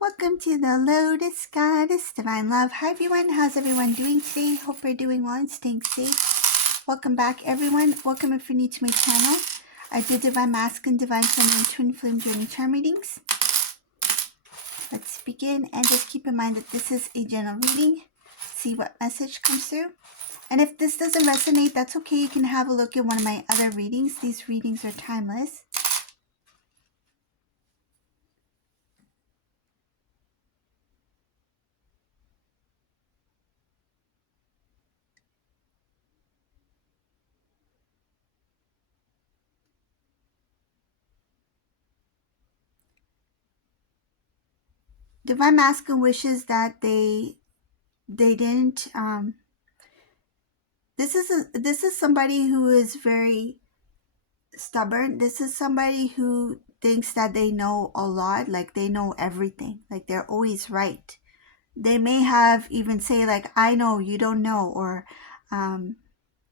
Welcome to the Lotus Goddess Divine Love. Hi everyone, how's everyone doing today? Hope you're doing well and staying safe. Welcome back everyone. Welcome if you're new to my channel. I do Divine Masculine, Divine Feminine, Twin Flame Journey Charm readings. Let's begin and just keep in mind that this is a general reading. See what message comes through. And if this doesn't resonate, that's okay. You can have a look at one of my other readings. These readings are timeless. Divine Masculine wishes that they didn't this is somebody who is very stubborn. This is somebody who thinks that they know a lot, like they know everything, like they're always right. They may have even say like, I know, you don't know, or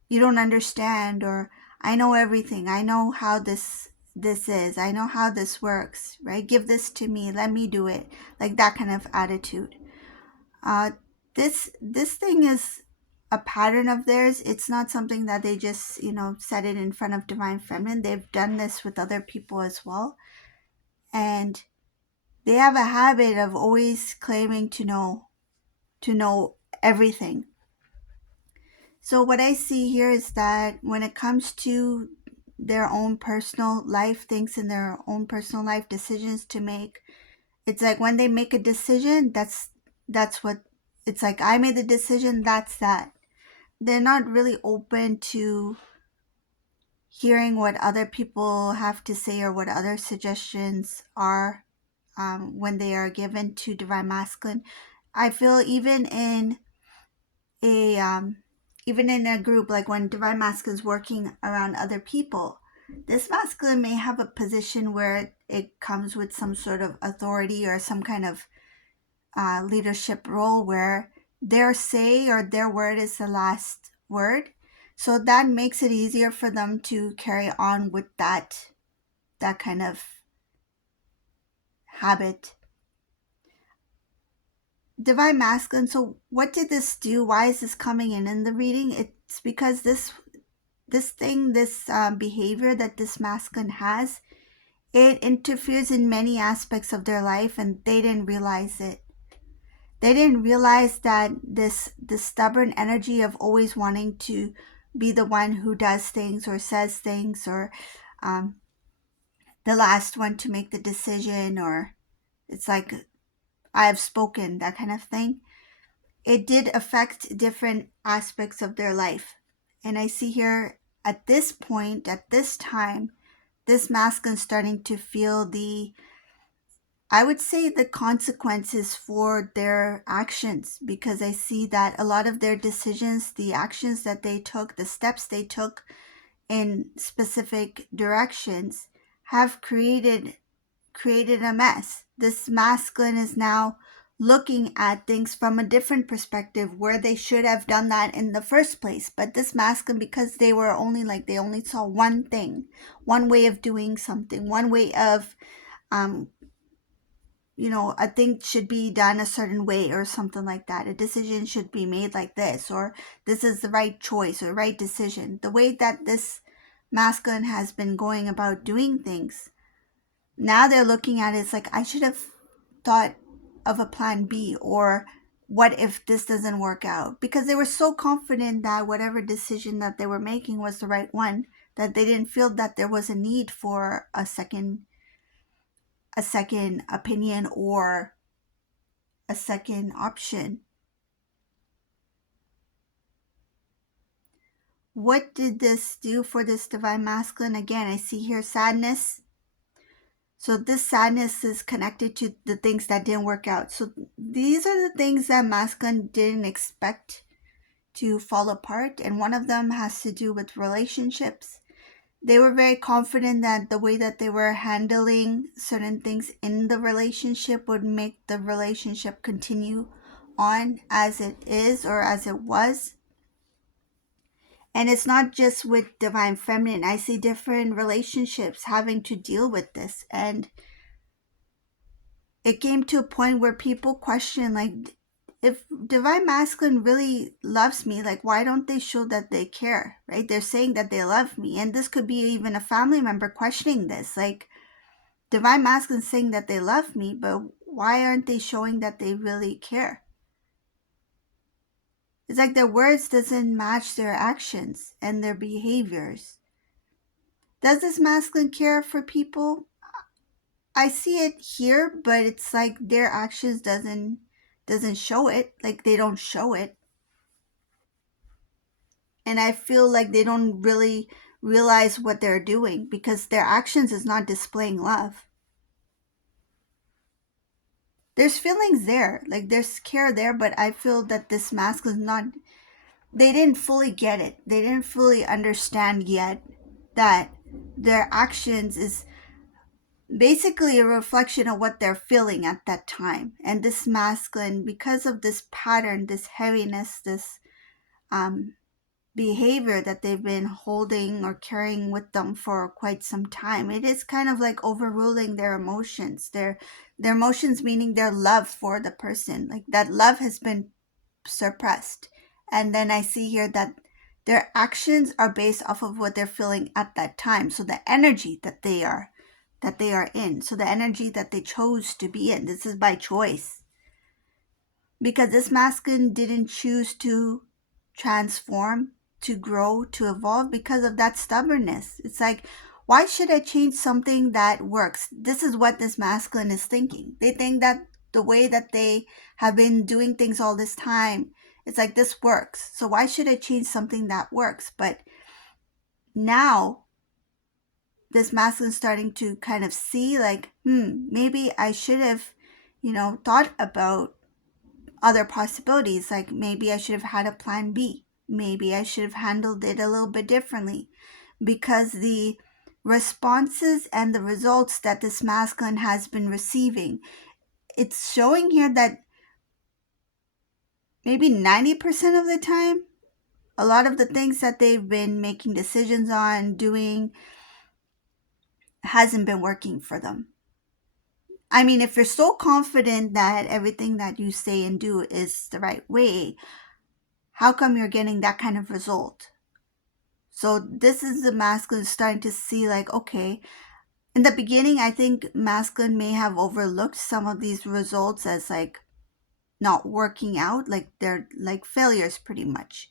you don't understand, or I know everything, I know how this is, I know how this works, right? Give this to me, let me do it, like that kind of attitude. uh this thing is a pattern of theirs. It's not something that they just, said it in front of Divine Feminine. They've done this with other people as well. And they have a habit of always claiming to know everything. So what I see here is that when it comes to their own personal life things and their own personal life decisions to make, it's like when they make a decision, that's what it's like. I made the decision, that's that. They're not really open to hearing what other people have to say or what other suggestions are when they are given to Divine Masculine. I feel a even in a group, like when Divine Masculine is working around other people, this masculine may have a position where it comes with some sort of authority or some kind of leadership role where their say or their word is the last word. So that makes it easier for them to carry on with that kind of habit. Divine Masculine. So what did this do? Why is this coming in the reading? It's because this behavior that this masculine has, it interferes in many aspects of their life, and they didn't realize it. They didn't realize that this stubborn energy of always wanting to be the one who does things or says things, or the last one to make the decision, or it's like, I have spoken, that kind of thing. It did affect different aspects of their life. And I see here at this point, at this time, this masculine starting to feel I would say the consequences for their actions, because I see that a lot of their decisions, the actions that they took, the steps they took in specific directions have created a mess. This masculine is now looking at things from a different perspective where they should have done that in the first place. But this masculine, because they were only they only saw one thing, one way of doing something, one way of a thing should be done a certain way or something like that. A decision should be made like this, or this is the right choice or right decision. The way that this masculine has been going about doing things, now they're looking at it, it's like, I should have thought of a plan B, or what if this doesn't work out? Because they were so confident that whatever decision that they were making was the right one, that they didn't feel that there was a need for a second opinion or a second option. What did this do for this divine masculine? Again, I see here sadness. So this sadness is connected to the things that didn't work out. So these are the things that masculine didn't expect to fall apart. And one of them has to do with relationships. They were very confident that the way that they were handling certain things in the relationship would make the relationship continue on as it is or as it was. And it's not just with Divine Feminine. I see different relationships having to deal with this. And it came to a point where people question, like, if divine masculine really loves me, like, why don't they show that they care, right? They're saying that they love me. And this could be even a family member questioning this, like, divine masculine saying that they love me, but why aren't they showing that they really care? It's like their words doesn't match their actions and their behaviors. Does this masculine care for people? I see it here, but it's like their actions doesn't show it. Like, they don't show it. And I feel like they don't really realize what they're doing because their actions is not displaying love. There's feelings there, like there's care there, but I feel that this masculine is not, they didn't fully get it. They didn't fully understand yet that their actions is basically a reflection of what they're feeling at that time. And this masculine, because of this pattern, this heaviness, this um, behavior that they've been holding or carrying with them for quite some time, it is kind of like overruling their emotions. Their emotions, meaning their love for the person, like that love has been suppressed. And then I see here that their actions are based off of what they're feeling at that time. So the energy that they are in. So the energy that they chose to be in. This is by choice. Because this masculine didn't choose to transform, to grow, to evolve because of that stubbornness. It's like, why should I change something that works? This is what this masculine is thinking. They think that the way that they have been doing things all this time, it's like, this works. So why should I change something that works? But now this masculine starting to kind of see, like, maybe I should have, thought about other possibilities. Like, maybe I should have had a plan B. Maybe I should have handled it a little bit differently, because the responses and the results that this masculine has been receiving, it's showing here that maybe 90% of the time, a lot of the things that they've been making decisions on, doing, hasn't been working for them. I mean, if you're so confident that everything that you say and do is the right way, how come you're getting that kind of result? So this is the masculine starting to see, like, okay, in the beginning, I think masculine may have overlooked some of these results as like not working out, like they're like failures pretty much.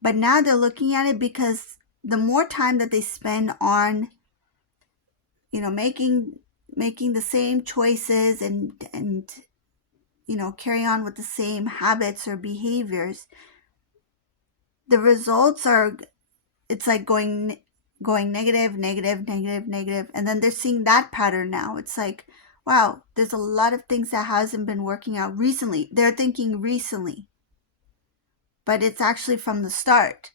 But now they're looking at it, because the more time that they spend on, making the same choices and carry on with the same habits or behaviors, the results are, it's like going negative, negative, negative, negative. And then they're seeing that pattern now. It's like, wow, there's a lot of things that hasn't been working out recently. They're thinking recently, but it's actually from the start.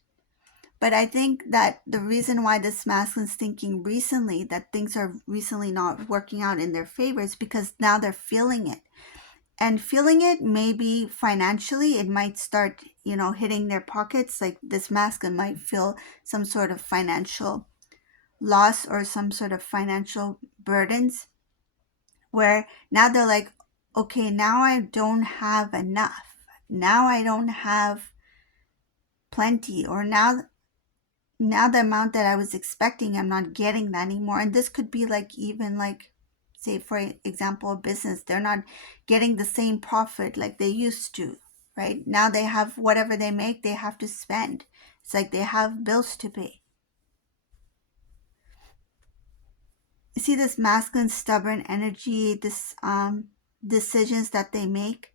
But I think that the reason why this masculine's thinking recently that things are recently not working out in their favor is because now they're feeling it. And feeling it, maybe financially, it might start, hitting their pockets. Like, this masculine might feel some sort of financial loss or some sort of financial burdens, where now they're like, okay, now I don't have enough. Now I don't have plenty, or now the amount that I was expecting, I'm not getting that anymore. And this could be like, even like, say for example, a business, they're not getting the same profit like they used to, right? Now they have whatever they make, they have to spend. It's like they have bills to pay. You see this masculine stubborn energy, this decisions that they make,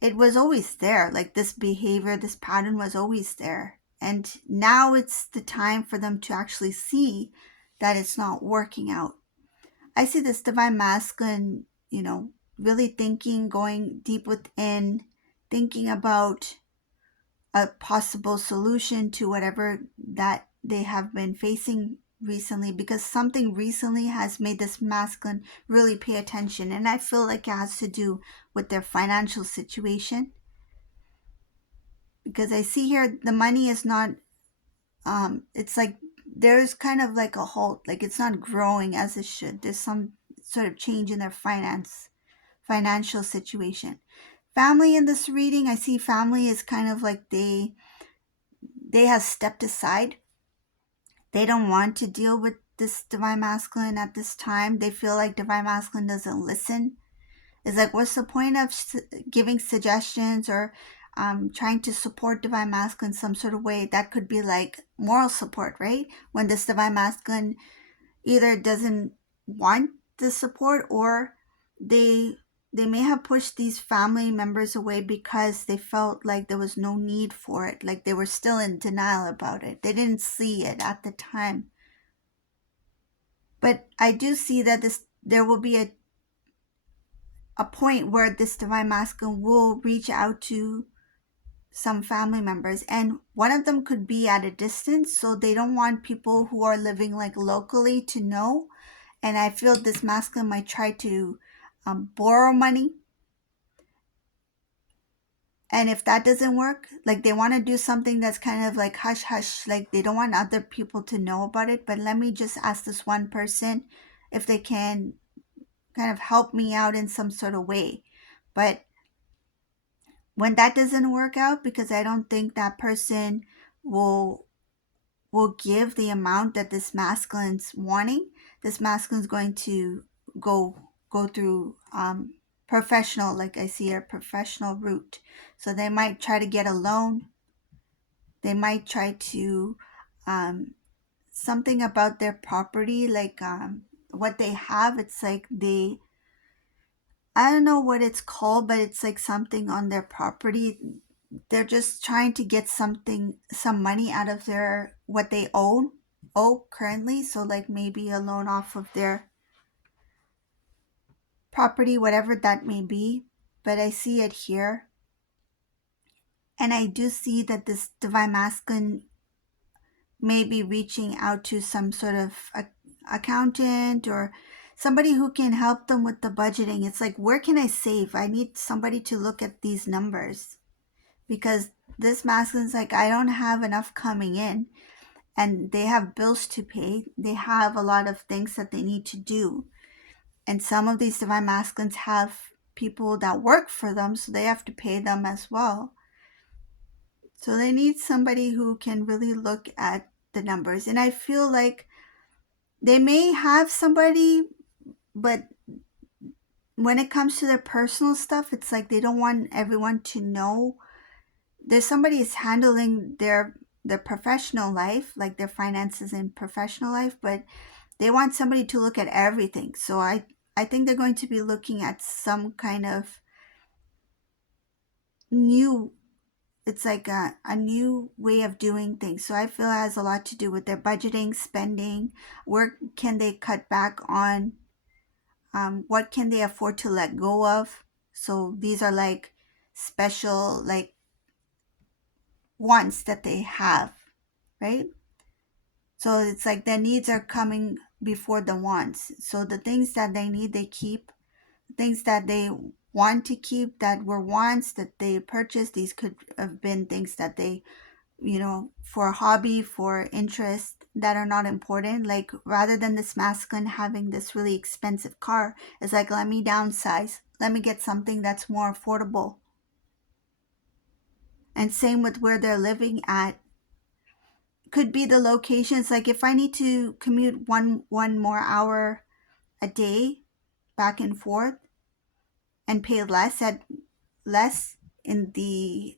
it was always there. Like, this behavior, this pattern was always there. And now it's the time for them to actually see that it's not working out. I see this divine masculine, really thinking, going deep within, thinking about a possible solution to whatever that they have been facing recently, because something recently has made this masculine really pay attention. And I feel like it has to do with their financial situation, because I see here the money is not, it's like there's kind of like a halt, like it's not growing as it should. There's some sort of change in their financial situation. Family in this reading, I see family is kind of like they have stepped aside. They don't want to deal with this divine masculine at this time. They feel like divine masculine doesn't listen. It's like, what's the point of giving suggestions or trying to support divine masculine in some sort of way? That could be like moral support, right? When this divine masculine either doesn't want the support, or they they may have pushed these family members away because they felt like there was no need for it, like they were still in denial about it. They didn't see it at the time. But I do see that there will be a point where this divine masculine will reach out to some family members, and one of them could be at a distance, so they don't want people who are living like locally to know. And I feel this masculine might try to borrow money. And if that doesn't work, like they want to do something that's kind of like hush hush, like they don't want other people to know about it. But let me just ask this one person if they can kind of help me out in some sort of way. But when that doesn't work out, because I don't think that person will will give the amount that this masculine's wanting, this masculine's going to go through professional, like I see a professional route. So they might try to get a loan. They might try to something about their property, like what they have. It's like I don't know what it's called, but it's like something on their property. They're just trying to get some money out of their what they owe currently. So like maybe a loan off of their property, whatever that may be. But I see it here. And I do see that this divine masculine may be reaching out to some sort of accountant or somebody who can help them with the budgeting. It's like, where can I save? I need somebody to look at these numbers, because this masculine's like, I don't have enough coming in, and they have bills to pay. They have a lot of things that they need to do. And some of these divine masculines have people that work for them, so they have to pay them as well. So they need somebody who can really look at the numbers. And I feel like they may have somebody, but when it comes to their personal stuff, it's like they don't want everyone to know. There's somebody is handling their professional life, like their finances and professional life, but they want somebody to look at everything. So I think they're going to be looking at some kind of new, it's like a new way of doing things. So I feel it has a lot to do with their budgeting, spending, where can they cut back on, what can they afford to let go of. So these are like special like wants that they have, right? So it's like their needs are coming before the wants. So the things that they need, they keep. Things that they want to keep, that were wants that they purchased, these could have been things that they, for a hobby, for interest, that are not important. Like rather than this masculine having this really expensive car, it's like, let me downsize. Let me get something that's more affordable. And same with where they're living at. Could be the locations. Like if I need to commute one more hour a day back and forth and pay less in the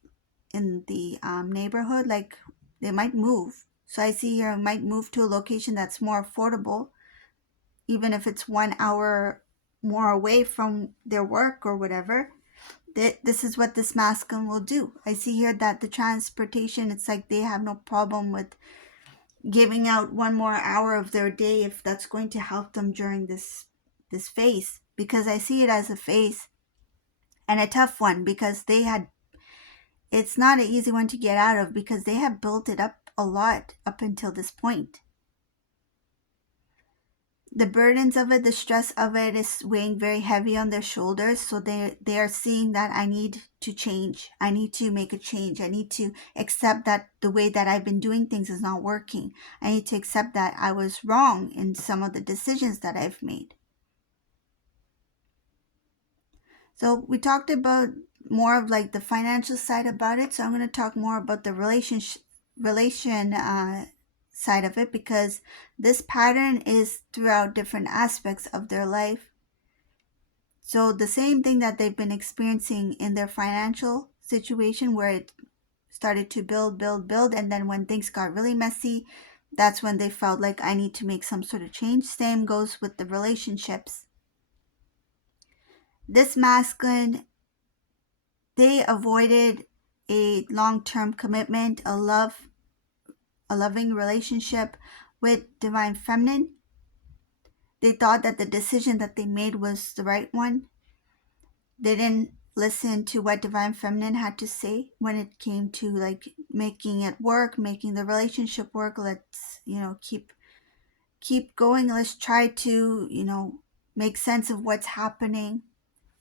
neighborhood, like they might move. So I see here might move to a location that's more affordable, even if it's 1 hour more away from their work or whatever. This is what this masculine will do. I see here that the transportation, it's like they have no problem with giving out 1 more hour of their day if that's going to help them during this phase, because I see it as a phase and a tough one, because it's not an easy one to get out of, because they have built it up a lot up until this point. the burdens of it, the stress of it is weighing very heavy on their shoulders. So they are seeing that I need to change. I need to make a change. I need to accept that the way that I've been doing things is not working. I need to accept that I was wrong in some of the decisions that I've made. So we talked about more of like the financial side about it. So I'm going to talk more about the relation side of it, because this pattern is throughout different aspects of their life. So the same thing that they've been experiencing in their financial situation, where it started to build, and then when things got really messy, that's when they felt like I need to make some sort of change. Same goes with the relationships. This masculine, they avoided a long-term commitment, a loving relationship with divine feminine. They thought that the decision that they made was the right one. They didn't listen to what divine feminine had to say when it came to like making it work, making the relationship work. Let's, keep going. Let's try to, make sense of what's happening.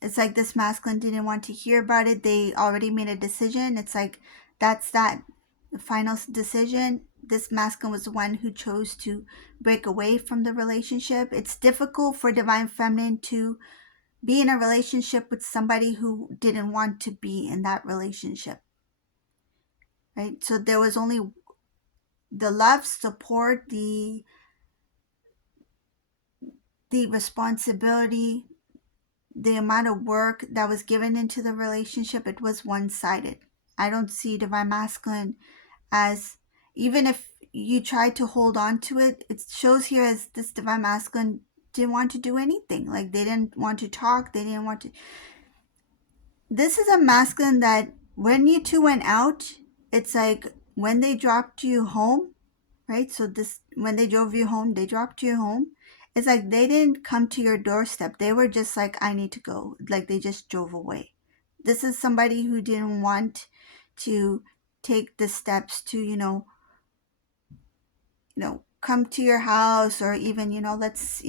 It's like this masculine didn't want to hear about it. They already made a decision. It's like that's that the final decision. This masculine was the one who chose to break away from the relationship. It's difficult for divine feminine to be in a relationship with somebody who didn't want to be in that relationship, right? So there was only the love, support, the responsibility, the amount of work that was given into the relationship. It was one-sided. I don't see divine masculine as, even if you try to hold on to it, it shows here as this divine masculine didn't want to do anything. Like they didn't want to talk. They didn't want to. This is a masculine that when you two went out, it's like when they dropped you home, right? So this, when they drove you home, they dropped you home. It's like they didn't come to your doorstep. They were just like, I need to go. Like they just drove away. This is somebody who didn't want to take the steps to, come to your house, or even, let's,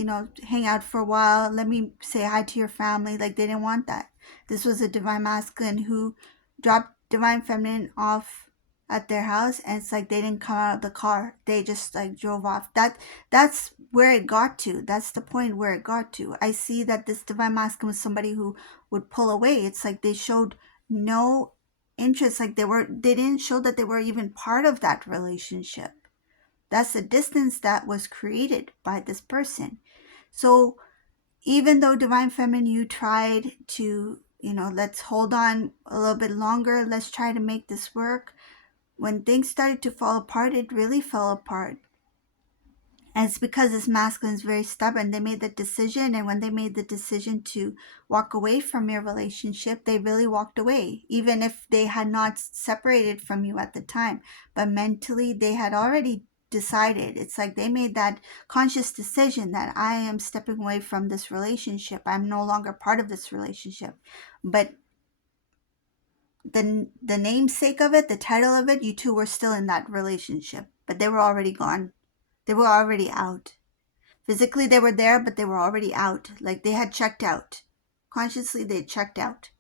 hang out for a while. Let me say hi to your family. Like they didn't want that. This was a divine masculine who dropped divine feminine off at their house, and it's like they didn't come out of the car. They just like drove off. That's where it got to. That's the point where it got to. I see that this divine masculine was somebody who would pull away. It's like they showed no interest. Like they didn't show that they were even part of that relationship. That's the distance that was created by this person. So even though divine feminine, you tried to, let's hold on a little bit longer, let's try to make this work, when things started to fall apart, it really fell apart. And it's because this masculine is very stubborn. They made the decision, and when they made the decision to walk away from your relationship, they really walked away, even if they had not separated from you at the time. But mentally, they had already decided. It's like they made that conscious decision that I am stepping away from this relationship. I'm no longer part of this relationship. But the namesake of it, the title of it, you two were still in that relationship, but they were already gone. They were already out. Physically, they were there, but they were already out. Like they had checked out. Consciously, they checked out.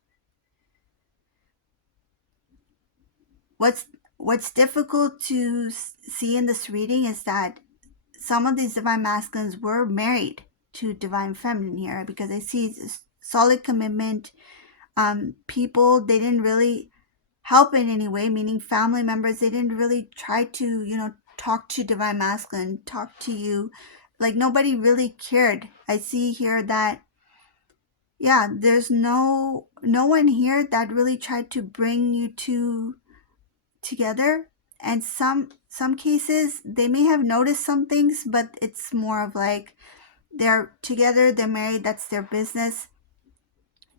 What's What's difficult to see in this reading is that some of these divine masculines were married to divine feminine here, because I see solid commitment. People, they didn't really help in any way, meaning family members, they didn't really try to, talk to divine masculine, talk to you. Like nobody really cared. I see here that, yeah, there's no one here that really tried to bring you two together. And some cases they may have noticed some things, but it's more of like they're together, they're married, that's their business.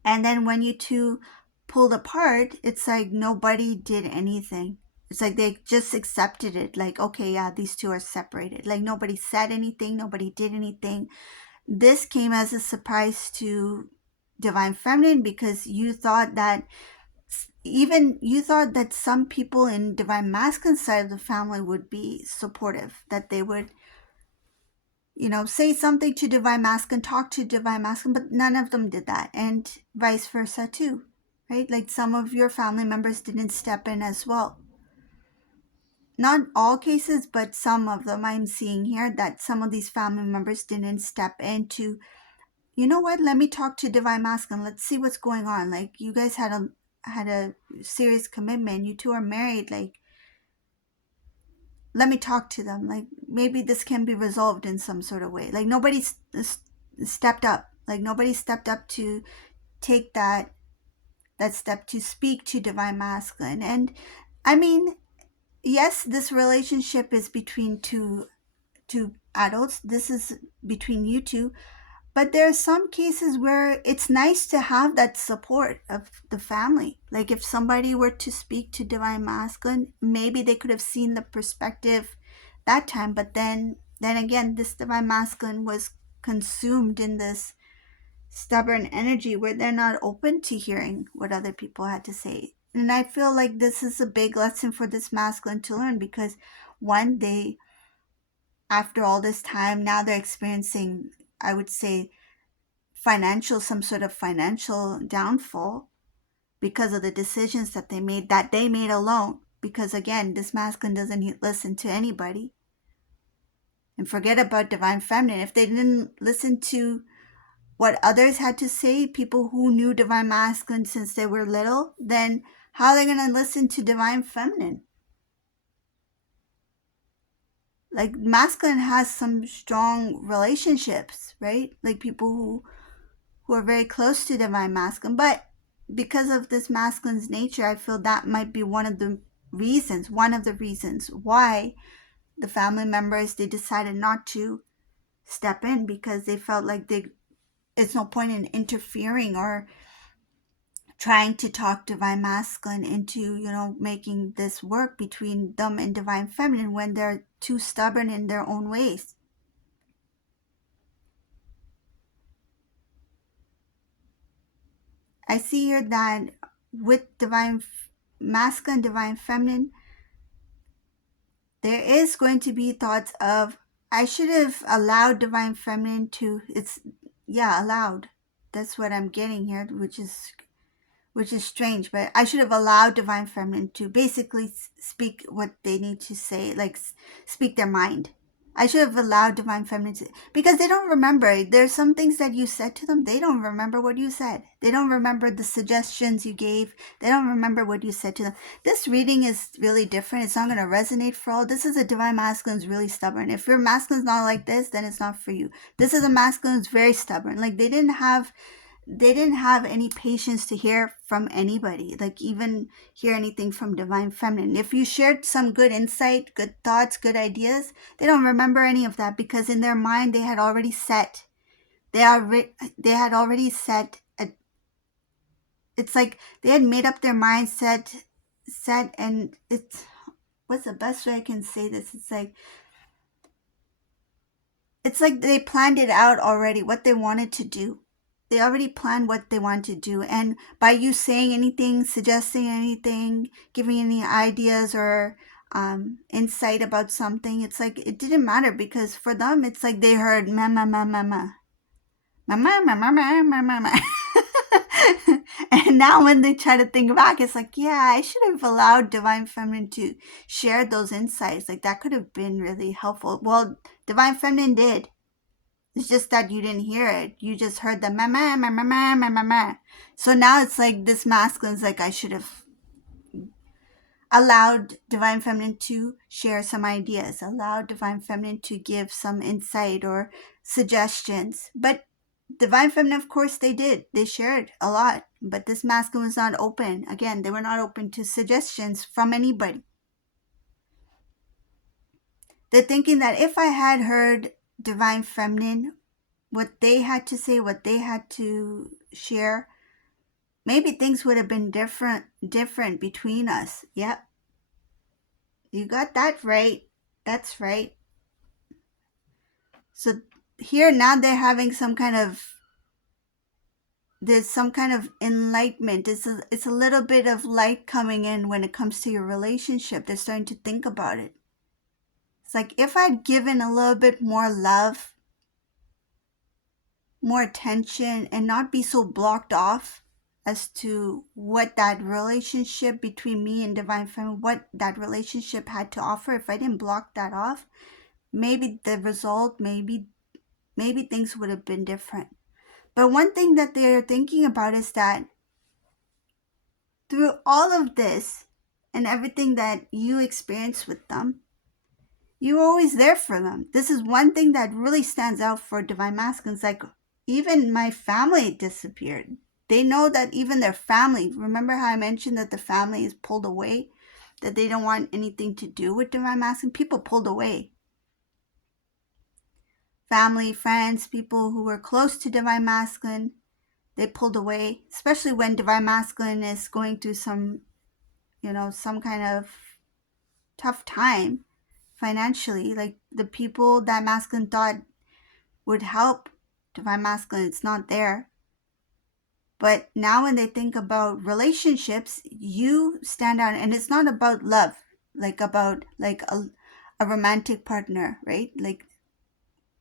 And then when you two pulled apart, it's like nobody did anything. It's like they just accepted it. Like, okay, yeah, these two are separated. Like nobody said anything, nobody did anything. This came as a surprise to divine feminine, because you thought that some people in divine masculine side of the family would be supportive, that they would, say something to divine masculine, talk to divine masculine, but none of them did that, and vice versa too, right? Like some of your family members didn't step in as well. Not all cases, but some of them I'm seeing here, that some of these family members didn't step in to, you know what, let me talk to divine masculine, let's see what's going on. Like, you guys had a serious commitment, you two are married, like, let me talk to them, like, maybe this can be resolved in some sort of way. Like, nobody stepped up, like nobody stepped up to take that step to speak to divine masculine. And I mean, yes, this relationship is between two adults, this is between you two, but there are some cases where it's nice to have that support of the family. Like, if somebody were to speak to divine masculine, maybe they could have seen the perspective that time, but then again, this divine masculine was consumed in this stubborn energy where they're not open to hearing what other people had to say. And I feel like this is a big lesson for this masculine to learn, because one, they, after all this time, now they're experiencing, I would say, some sort of financial downfall because of the decisions that they made alone. Because again, this masculine doesn't listen to anybody. And forget about divine feminine. If they didn't listen to what others had to say, people who knew divine masculine since they were little, then how are they going to listen to divine feminine? Like, masculine has some strong relationships, right? Like, people who are very close to divine masculine, but because of this masculine's nature, I feel that might be one of the reasons why the family members, they decided not to step in, because they felt like it's no point in interfering or trying to talk divine masculine into, making this work between them and divine feminine when they're too stubborn in their own ways. I see here that with divine masculine, divine feminine, there is going to be thoughts of, I should have allowed divine feminine to, allowed. That's what I'm getting here, which is strange, but I should have allowed divine feminine to basically speak what they need to say, like speak their mind. I should have allowed divine feminine to, because they don't remember. There's some things that you said to them, they don't remember what you said. They don't remember the suggestions you gave. They don't remember what you said to them. This reading is really different. It's not going to resonate for all. This is a divine masculine who's really stubborn. If your masculine's not like this, then it's not for you. This is a masculine who's very stubborn. Like, they didn't have any patience to hear from anybody, like even hear anything from divine feminine. If you shared some good insight, good thoughts, good ideas, they don't remember any of that, because in their mind they had already set it's like they had made up their mind, set and it's, what's the best way I can say this, it's like they planned it out already, what they wanted to do. They already planned what they want to do. And by you saying anything, suggesting anything, giving any ideas or insight about something, it's like it didn't matter, because for them, it's like they heard mama, mama, mama, mama, mama, mama, mama. And now when they try to think back, it's like, yeah, I should have allowed divine feminine to share those insights. Like, that could have been really helpful. Well, divine feminine did. It's just that you didn't hear it. You just heard the mama, mama, mama, mama. So now it's like this masculine's like, I should have allowed divine feminine to share some ideas, allowed divine feminine to give some insight or suggestions. But divine feminine, of course, they did. They shared a lot. But this masculine was not open. Again, they were not open to suggestions from anybody. They're thinking that if I had heard divine feminine, what they had to say, what they had to share, maybe things would have been different between us. Yep. You got that right. That's right. So here now they're having there's some kind of enlightenment. It's a little bit of light coming in when it comes to your relationship. They're starting to think about it. It's like, if I'd given a little bit more love, more attention and not be so blocked off as to what that relationship between me and Divine Feminine, what that relationship had to offer. If I didn't block that off, maybe the result, maybe things would have been different. But one thing that they're thinking about is that through all of this and everything that you experience with them, you're always there for them. This is one thing that really stands out for Divine Masculines. Like, even my family disappeared. They know that even their family, remember how I mentioned that the family is pulled away, that they don't want anything to do with Divine Masculine? People pulled away. Family, friends, people who were close to Divine Masculine, they pulled away, especially when Divine Masculine is going through some kind of tough time financially. Like, the people that Masculine thought would help Divine Masculine, it's not there. But now when they think about relationships, you stand out, and it's not about love, like about like a romantic partner, right? Like,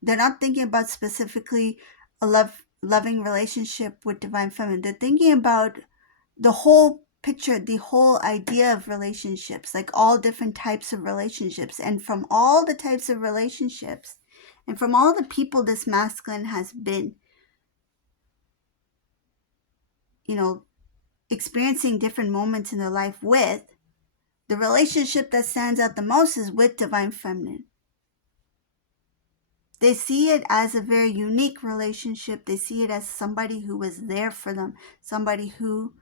they're not thinking about specifically a loving relationship with Divine Feminine. They're thinking about the whole picture, the whole idea of relationships, like all different types of relationships. And from all the types of relationships and from all the people this masculine has been, experiencing different moments in their life with, the relationship that stands out the most is with Divine Feminine. They see it as a very unique relationship. They see it as somebody who was there for them, somebody who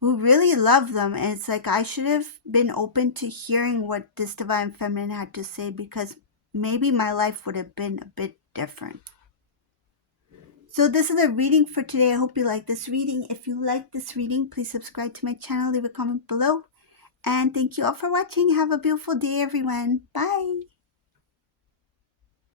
really loved them. And it's like, I should have been open to hearing what this Divine Feminine had to say, because maybe my life would have been a bit different. So this is a reading for today. I hope you like this reading. If you like this reading, please subscribe to my channel, leave a comment below. And thank you all for watching. Have a beautiful day, everyone. Bye.